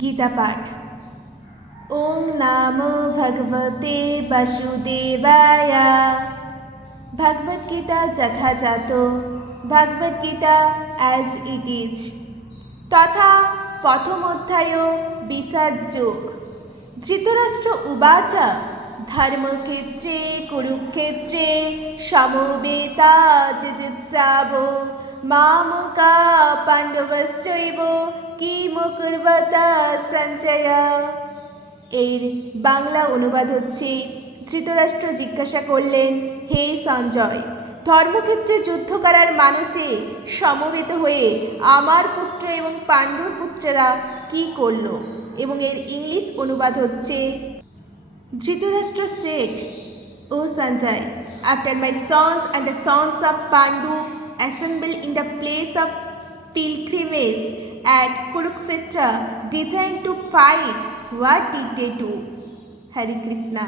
গীতা পাঠ। ওম নমো ভগবতে বাসুদেবায়। ভগবদ গীতা যথাযথ ভগবদ গীতা অ্যাজ ইট ইজ তথা প্রথম অধ্যায় বিষাদ যোগ। ধৃতরাষ্ট্র উবাচ ধর্মক্ষেত্রে কুরুক্ষেত্রে সমবেতা যুযুৎসাবো মামকা পাণ্ডবশ্চৈব কিমুকুর্বত সঞ্জয়। এর বাংলা অনুবাদ হচ্ছে, ধৃতরাষ্ট্র জিজ্ঞাসা করলেন, হে সঞ্জয়, ধর্মক্ষেত্রে যুদ্ধ করার মানুষে সমবেত হয়ে আমার পুত্র এবং পাণ্ডুর পুত্ররা কি করল। এবং এর ইংলিশ অনুবাদ হচ্ছে, Dhritarashtra said, O Sanjay, after my sons and the sons of Pandu assembled in the place of pilgrimage at Kurukshetra, designed to fight, what did they do? Hare Krishna.